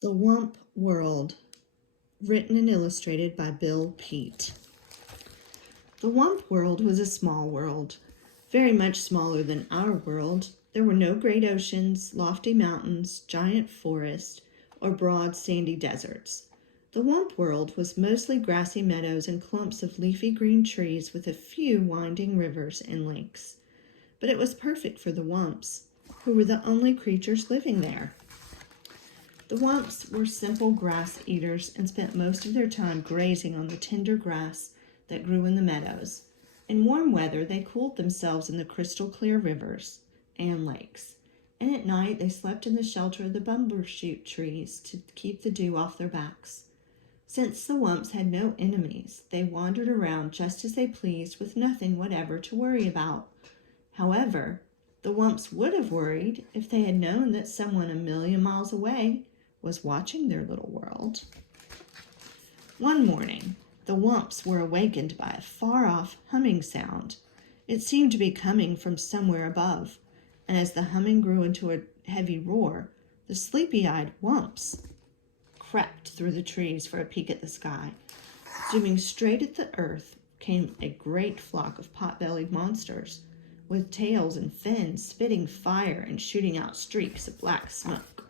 The Wump World, written and illustrated by Bill Peet. The Wump World was a small world, very much smaller than our world. There were no great oceans, lofty mountains, giant forests, or broad sandy deserts. The Wump World was mostly grassy meadows and clumps of leafy green trees with a few winding rivers and lakes. But it was perfect for the Wumps, who were the only creatures living there. The Wumps were simple grass eaters and spent most of their time grazing on the tender grass that grew in the meadows. In warm weather, they cooled themselves in the crystal clear rivers and lakes, and at night they slept in the shelter of the bumbershoot trees to keep the dew off their backs. Since the Wumps had no enemies, they wandered around just as they pleased with nothing whatever to worry about. However, the Wumps would have worried if they had known that someone a million miles away was watching their little world. One morning, the Wumps were awakened by a far-off humming sound. It seemed to be coming from somewhere above, and as the humming grew into a heavy roar, the sleepy-eyed Wumps crept through the trees for a peek at the sky. Zooming straight at the earth came a great flock of pot-bellied monsters, with tails and fins spitting fire and shooting out streaks of black smoke.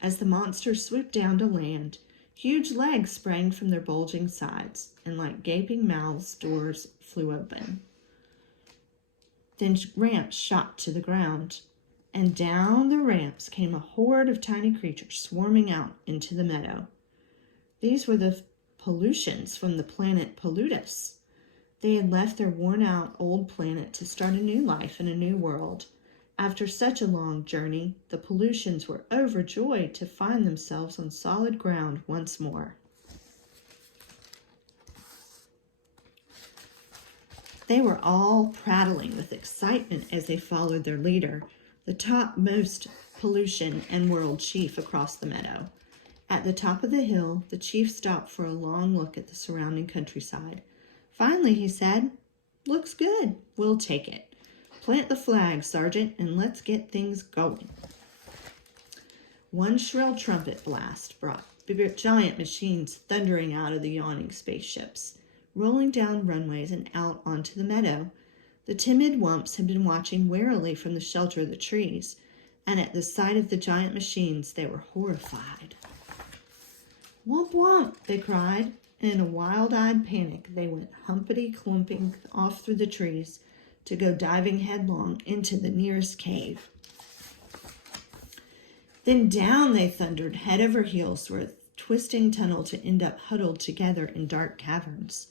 As the monsters swooped down to land, huge legs sprang from their bulging sides, and like gaping mouths, doors flew open. Then ramps shot to the ground, and down the ramps came a horde of tiny creatures swarming out into the meadow. These were the pollutions from the planet Pollutus. They had left their worn-out old planet to start a new life in a new world. After such a long journey, the pollutions were overjoyed to find themselves on solid ground once more. They were all prattling with excitement as they followed their leader, the topmost pollution and world chief, across the meadow. At the top of the hill, the chief stopped for a long look at the surrounding countryside. Finally, he said, "Looks good. We'll take it. Plant the flag, Sergeant, and let's get things going." One shrill trumpet blast brought giant machines thundering out of the yawning spaceships, rolling down runways and out onto the meadow. The timid Wumps had been watching warily from the shelter of the trees, and at the sight of the giant machines they were horrified. "Wump, wump!" they cried, and in a wild-eyed panic they went humpity-clumping off through the trees to go diving headlong into the nearest cave. Then down they thundered head over heels through a twisting tunnel to end up huddled together in dark caverns,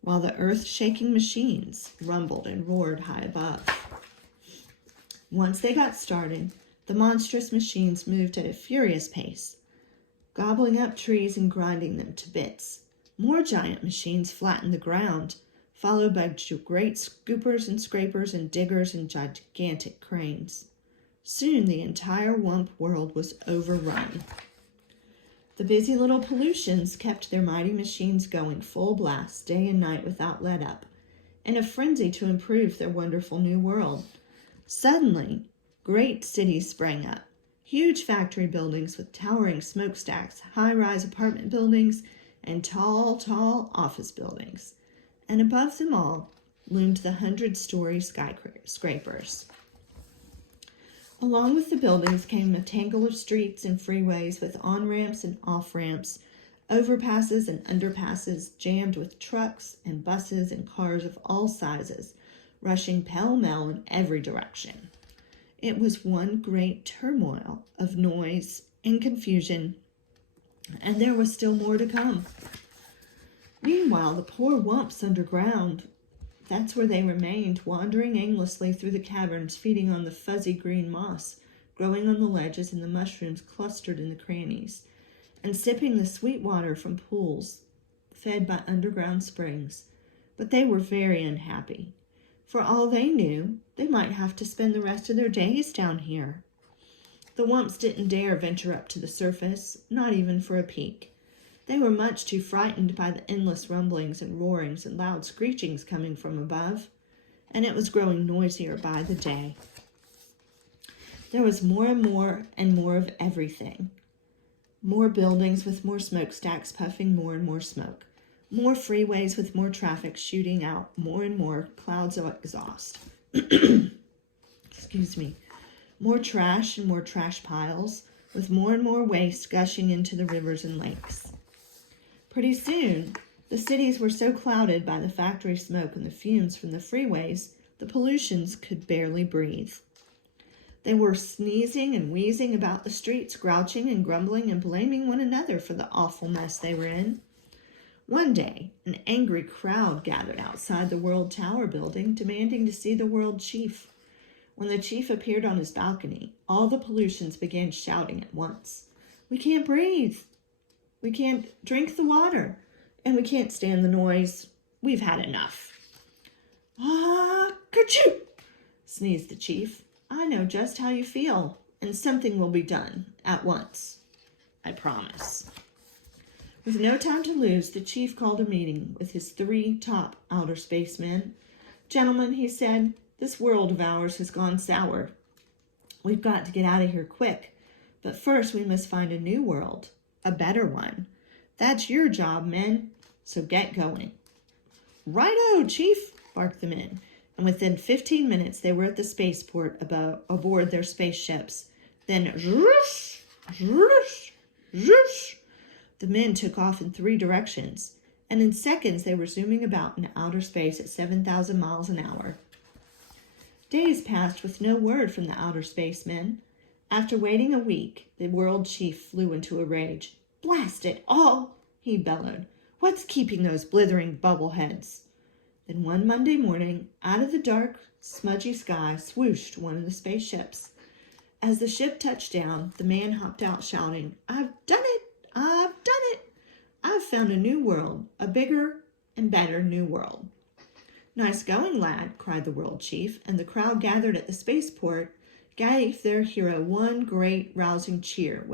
while the earth-shaking machines rumbled and roared high above. Once they got started, the monstrous machines moved at a furious pace, gobbling up trees and grinding them to bits. More giant machines flattened the ground, followed by great scoopers and scrapers and diggers and gigantic cranes. Soon the entire Wump world was overrun. The busy little pollutions kept their mighty machines going full blast day and night without let-up, in a frenzy to improve their wonderful new world. Suddenly, great cities sprang up, huge factory buildings with towering smokestacks, high-rise apartment buildings, and tall office buildings. And above them all loomed the 100-story skyscrapers. Along with the buildings came a tangle of streets and freeways with on-ramps and off-ramps, overpasses and underpasses jammed with trucks and buses and cars of all sizes, rushing pell-mell in every direction. It was one great turmoil of noise and confusion, and there was still more to come. Meanwhile, the poor Wumps underground, that's where they remained, wandering aimlessly through the caverns, feeding on the fuzzy green moss growing on the ledges and the mushrooms clustered in the crannies, and sipping the sweet water from pools fed by underground springs. But they were very unhappy. For all they knew, they might have to spend the rest of their days down here. The Wumps didn't dare venture up to the surface, not even for a peek. They were much too frightened by the endless rumblings and roarings and loud screechings coming from above, and it was growing noisier by the day. There was more and more of everything. More buildings with more smokestacks puffing more and more smoke. More freeways with more traffic shooting out more and more clouds of exhaust. Excuse me. More trash and more trash piles with more and more waste gushing into the rivers and lakes. Pretty soon, the cities were so clouded by the factory smoke and the fumes from the freeways, the pollutions could barely breathe. They were sneezing and wheezing about the streets, grouching and grumbling and blaming one another for the awful mess they were in. One day, an angry crowd gathered outside the World Tower building, demanding to see the World Chief. When the chief appeared on his balcony, all the pollutions began shouting at once. "We can't breathe. We can't drink the water. And we can't stand the noise. We've had enough." "Ah, kerchoo!" sneezed the chief. "I know just how you feel, and something will be done at once. I promise." With no time to lose, the chief called a meeting with his 3 top outer spacemen. "Gentlemen," he said, "this world of ours has gone sour. We've got to get out of here quick. But first we must find a new world, a better one. That's your job, men, so get going." "Righto, Chief," barked the men, and within 15 minutes they were at the spaceport aboard their spaceships. Then, zhoosh, zhoosh, zhoosh, the men took off in 3 directions, and in seconds they were zooming about in outer space at 7,000 miles an hour. Days passed with no word from the outer spacemen. After waiting a week, the world chief flew into a rage. "Blast it all!" he bellowed. "What's keeping those blithering bubbleheads?" Then one Monday morning, out of the dark, smudgy sky swooshed one of the spaceships. As the ship touched down, the man hopped out shouting, "I've done it! I've done it! I've found a new world, a bigger and better new world." "Nice going, lad," cried the world chief, and the crowd gathered at the spaceport gave their hero one great rousing cheer,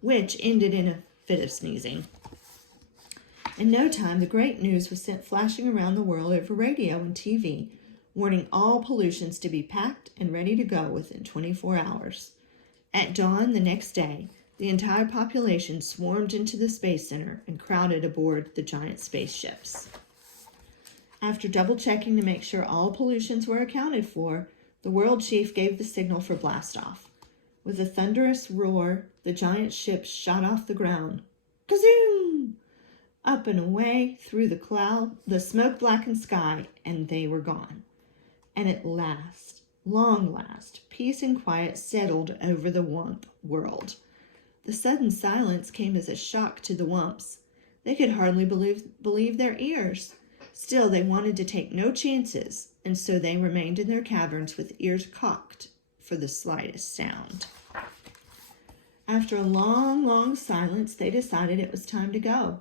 which ended in a fit of sneezing. In no time, the great news was sent flashing around the world over radio and TV, warning all pollutions to be packed and ready to go within 24 hours. At dawn the next day, the entire population swarmed into the Space Center and crowded aboard the giant spaceships. After double-checking to make sure all pollutions were accounted for, the world chief gave the signal for blast-off. With a thunderous roar, the giant ships shot off the ground. Kazoom! Up and away through the smoke-blackened sky, and they were gone. And at last, long last, peace and quiet settled over the Wump World. The sudden silence came as a shock to the Wumps. They could hardly believe their ears. Still, they wanted to take no chances, and so they remained in their caverns with ears cocked for the slightest sound. After a long, long silence, they decided it was time to go,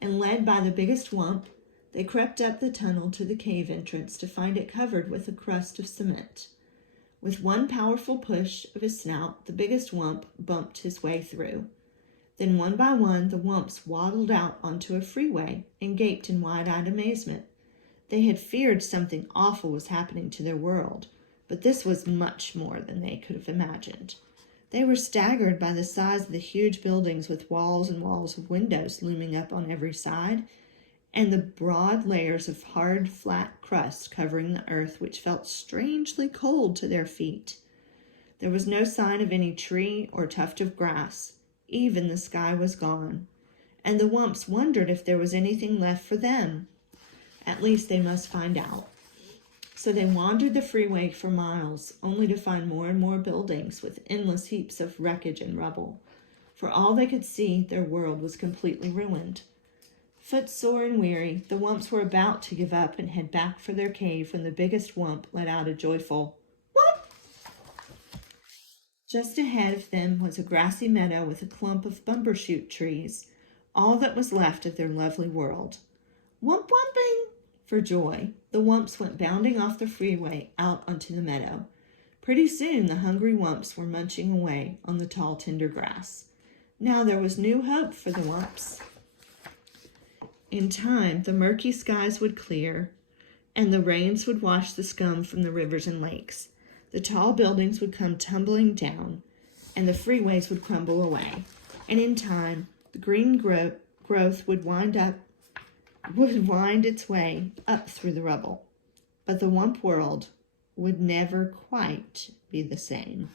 and led by the biggest Wump, they crept up the tunnel to the cave entrance to find it covered with a crust of cement. With one powerful push of his snout, the biggest Wump bumped his way through. Then one by one, the Wumps waddled out onto a freeway and gaped in wide-eyed amazement. They had feared something awful was happening to their world, but this was much more than they could have imagined. They were staggered by the size of the huge buildings with walls and walls of windows looming up on every side, and the broad layers of hard, flat crust covering the earth, which felt strangely cold to their feet. There was no sign of any tree or tuft of grass. Even the sky was gone, and the Wumps wondered if there was anything left for them. At least they must find out. So they wandered the freeway for miles, only to find more and more buildings with endless heaps of wreckage and rubble. For all they could see, their world was completely ruined. Footsore and weary, the Wumps were about to give up and head back for their cave when the biggest Wump let out a joyful whoop. Just ahead of them was a grassy meadow with a clump of bumbershoot trees, all that was left of their lovely world. Wump wumping! For joy, the Wumps went bounding off the freeway out onto the meadow. Pretty soon the hungry Wumps were munching away on the tall tender grass. Now there was new hope for the Wumps. In time, the murky skies would clear, and the rains would wash the scum from the rivers and lakes. The tall buildings would come tumbling down, and the freeways would crumble away. and in time, the green growth would wind its way up through the rubble. But the Wump World would never quite be the same.